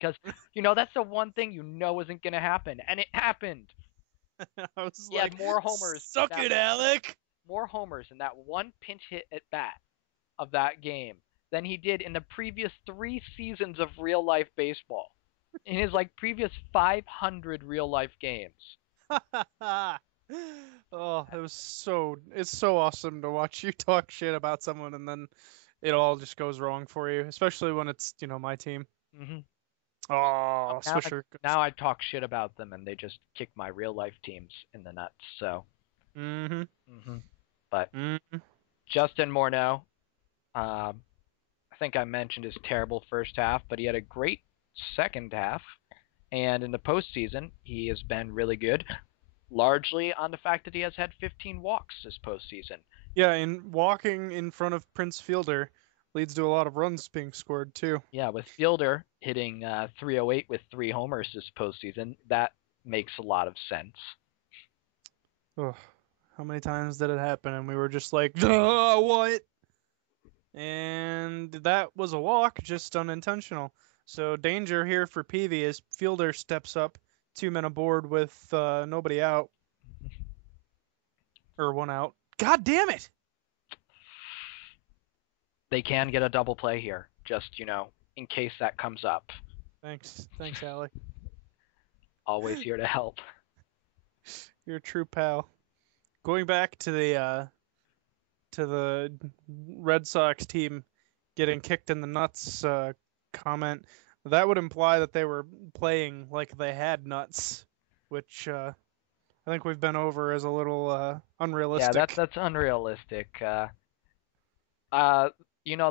Because, that's the one thing isn't going to happen. And it happened. I was He had like, more homers in suck it, Alec. one pinch hit at bat of that game than he did in the previous 3 seasons of real life baseball. In his previous 500 real life games. Oh, it's so awesome to watch you talk shit about someone and then it all just goes wrong for you, especially when it's, my team. Hmm. Oh, Now I Swisher. now I talk shit about them and they just kick my real life teams in the nuts. So, Mm-hmm. hmm but Mm-hmm. Justin Morneau, um, I think I mentioned his terrible first half, but he had a great second half. And in the postseason, he has been really good, largely on the fact that he has had 15 walks this postseason. Yeah, and walking in front of Prince Fielder leads to a lot of runs being scored too. Yeah, with Fielder hitting 308 with 3 homers this postseason, that makes a lot of sense. Ugh, how many times did it happen? And we were just like, "Duh, what?" And that was a walk, just unintentional. So danger here for Peavy as Fielder steps up, 2 men aboard with nobody out or one out. God damn it! They can get a double play here, just, in case that comes up. Thanks, Alec. Always here to help. You're a true pal. Going back to the Red Sox team getting kicked in the nuts comment, that would imply that they were playing like they had nuts, which I think we've been over as a little Yeah, that's unrealistic. that's unrealistic. Uh,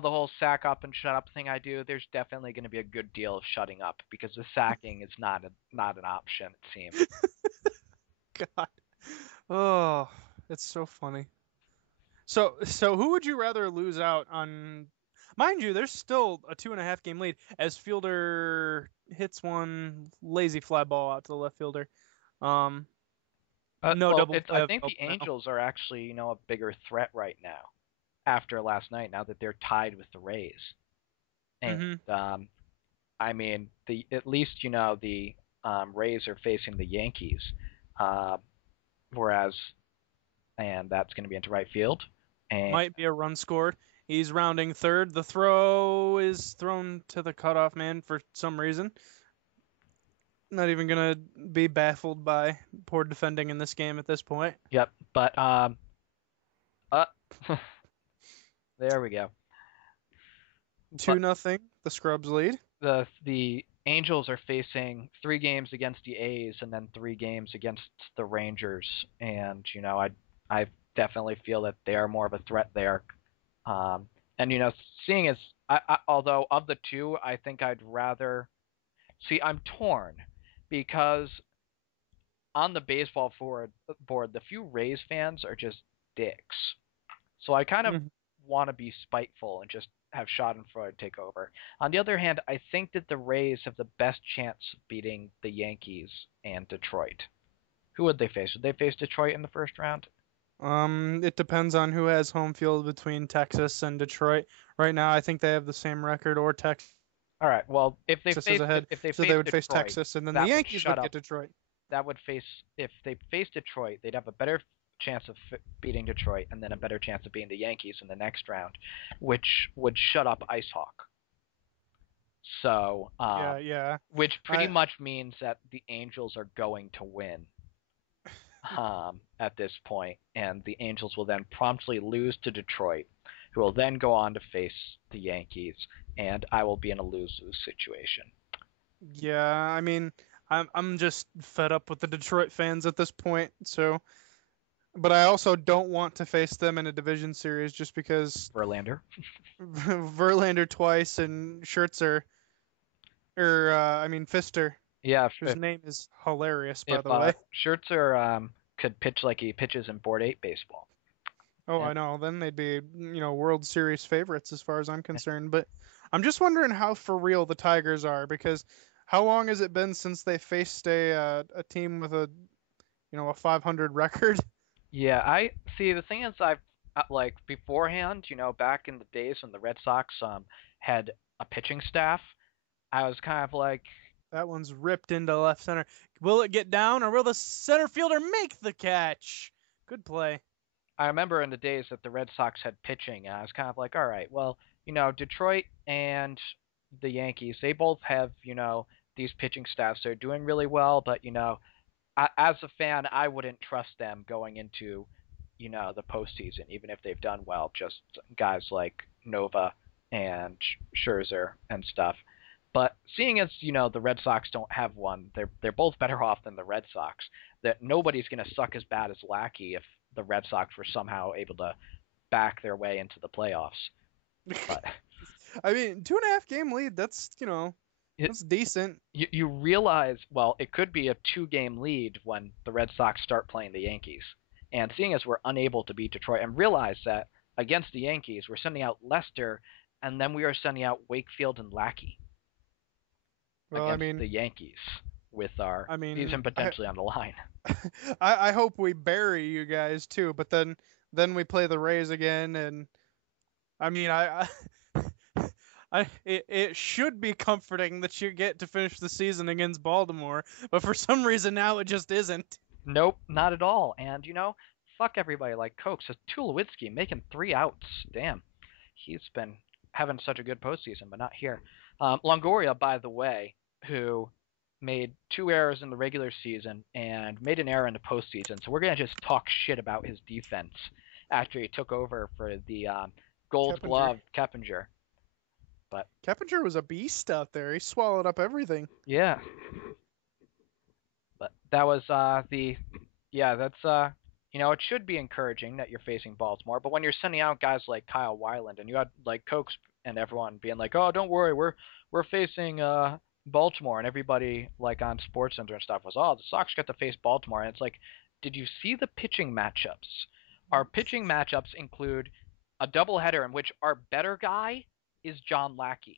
the whole sack up and shut up thing I do. There's definitely going to be a good deal of shutting up because the sacking is not an option. It seems. God. Oh, it's so funny. So who would you rather lose out on? Mind you, there's still a 2.5 game lead as Fielder hits one lazy fly ball out to the left fielder. Um, no Well, double it's. I play think the available now. Angels are actually a bigger threat right now after last night. Now that they're tied with the Rays, and Mm-hmm. I mean the at least the Rays are facing the Yankees, uh, whereas and that's going to be into right field, and Might be a run scored. He's rounding third. The throw is thrown to the cutoff man for some reason. Not even gonna be baffled by poor defending in this game at this point. yep. But uh, there we go. 2 But nothing. The Scrubs lead. the Angels are facing 3 games against the A's and then 3 games against the Rangers, and I definitely feel that they are more of a threat there. And seeing as although of the two, I think I'd rather see. I'm torn because on the baseball board, the few Rays fans are just dicks. So I kind of Mhm. want to be spiteful and just have Schadenfreude take over. On the other hand, I think that the Rays have the best chance of beating the Yankees and Detroit. Who would they face? Would they face Detroit in the first round? It depends on who has home field between Texas and Detroit. Right now, I think they have the same record, or Texas All right. Well, if they is face ahead. if they So face they would face Detroit, Texas, and then the that would Yankees shut would get up. Detroit. That would face if they face Detroit, they'd have a better chance of beating Detroit and then a better chance of beating the Yankees in the next round, which would shut up Ice Hawk. So, Yeah, yeah. which pretty I much means that the Angels are going to win at this point, and the Angels will then promptly lose to Detroit, who will then go on to face the Yankees, and I will be in a lose-lose situation. yeah. I mean, I'm just fed up with the Detroit fans at this point. So, but I also don't want to face them in a division series just because Verlander. Verlander twice and Scherzer, or I mean Fister, Yeah, whose name is hilarious by if the way. Scherzer could pitch like he pitches in board eight baseball. Oh, And I know. Then they'd be, World Series favorites as far as I'm concerned. But I'm just wondering how for real the Tigers are because how long has it been since they faced a team with a 500 record? yeah, I see. The thing is, I've beforehand, back in the days when the Red Sox had a pitching staff, I was kind of like, That one's ripped into left center. Will it get down, or will the center fielder make the catch? Good play. I remember in the days that the Red Sox had pitching, and I was kind of like, all right, well, Detroit and the Yankees, they both have, these pitching staffs. They're doing really well, but, as a fan, I wouldn't trust them going into, the postseason, even if they've done well. Just guys like Nova and Scherzer and stuff. But seeing as the Red Sox don't have one, they're both better off than the Red Sox. That nobody's going to suck as bad as Lackey if the Red Sox were somehow able to back their way into the playoffs. But I mean, 2.5 game lead. That's it, that's decent. you realize, well, it could be a 2-game lead when the Red Sox start playing the Yankees. And seeing as we're unable to beat Detroit, and realize that against the Yankees, we're sending out Lester, and then we are sending out Wakefield and Lackey Well, against the Yankees with our I mean, season potentially on the line. I hope we bury you guys too. But then we play the Rays again, and I mean, it should be comforting that you get to finish the season against Baltimore, but for some reason now it just isn't. Nope, not at all. And fuck everybody like Cokes. It's Tulowitzki making 3 outs. Damn, he's been having such a good postseason, but not here. Longoria, by the way, who made 2 errors in the regular season and made an error in the postseason. So we're gonna just talk shit about his defense after he took over for the Gold Keppinger. Glove Keppinger. But Keppinger was a beast out there. He swallowed up everything. yeah, but that was that's it should be encouraging that you're facing Baltimore, but when you're sending out guys like Kyle Weiland and you had like Cokes and everyone being like, "Oh, don't worry, we're facing Baltimore," and everybody like on SportsCenter and stuff was, "Oh, the Sox got to face Baltimore," and it's like, did you see the pitching matchups? Our pitching matchups include a doubleheader in which our better guy is John Lackey.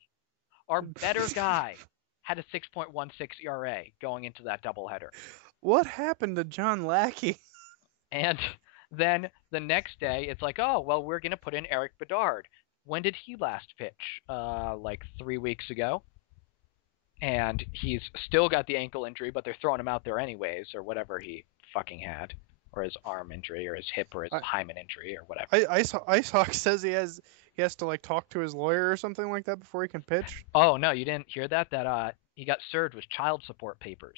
Our better guy had a 6.16 ERA going into that doubleheader. What happened to John Lackey? And then the next day, it's like, oh, well, we're going to put in Eric Bedard. When did he last pitch? Like 3 weeks ago. And he's still got the ankle injury, but they're throwing him out there anyways, or whatever he fucking had, or his arm injury, or his hip, or his hymen injury, or whatever. Ice Hawk says he has to like talk to his lawyer or something like that before he can pitch. Oh no, you didn't hear that? That he got served with child support papers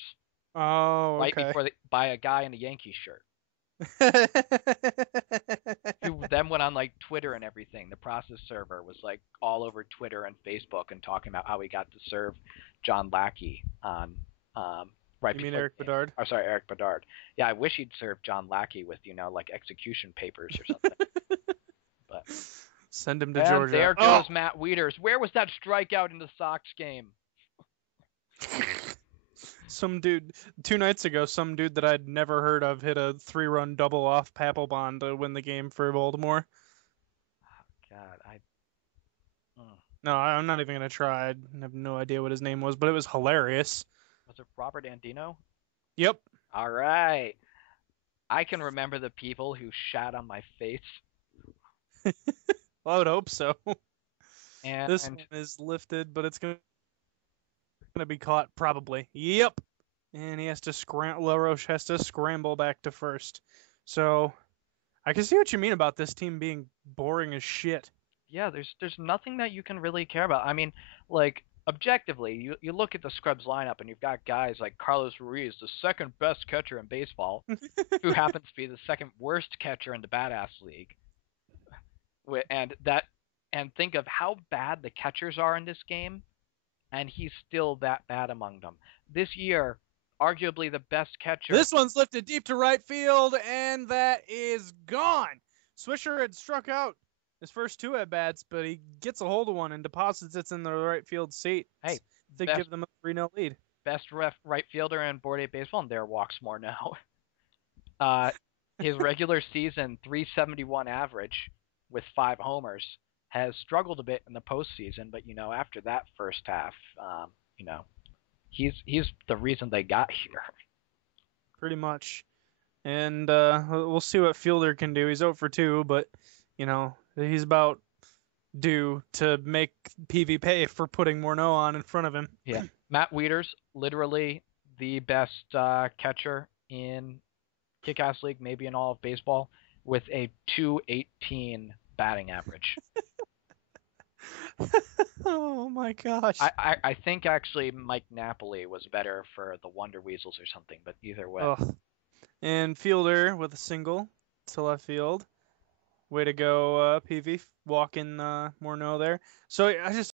Oh, right okay. before by a guy in a Yankees shirt. Who then went on like Twitter and everything. The process server was like all over Twitter and Facebook and talking about how he got to serve John Lackey on right You mean before. Eric Bedard? Oh, sorry, Eric Bedard. Yeah, I wish he'd served John Lackey with like execution papers or something. But Send him to and Georgia. there goes Matt Wieters. Where was that strikeout in the Sox game? Some dude 2 nights ago, some dude that I'd never heard of hit a 3-run double off Papelbon to win the game for Baltimore. God, No, I'm not even gonna try. I have no idea what his name was, but it was hilarious. was it Robert Andino? Yep. All right. I can remember the people who shat on my face. Well, I would hope so. And This one is lifted, but it's gonna be caught probably. Yep. And he has to LaRoche has to scramble back to first. So I can see what you mean about this team being boring as shit. yeah, there's nothing that you can really care about. I mean, like objectively, you look at the Scrubs lineup and you've got guys like Carlos Ruiz, the second best catcher in baseball, who happens to be the second worst catcher in the Badass League. And think of how bad the catchers are in this game, and he's still that bad among them. This year, arguably the best catcher. This one's lifted deep to right field, and that is gone. Swisher had struck out his first 2 at bats, but he gets a hold of one and deposits it in the right field seat. Hey, to give them a 3-0 lead. Best right fielder in Board 8 baseball, and there walks more now. His regular season 371 average with 5 homers has struggled a bit in the postseason, but after that first half, he's the reason they got here. Pretty much. And we'll see what Fielder can do. He's 0 for 2, but he's about do to make PV pay for putting Morneau on in front of him. Yeah, Matt Wieters, literally the best catcher in Kick-Ass League, maybe in all of baseball, with a 218 batting average. Oh my gosh. I think actually Mike Napoli was better for the Wonder Weasels or something, but either way. Ugh. And Fielder with a single to left field. Way to go, PV, walking Morneau there. So I just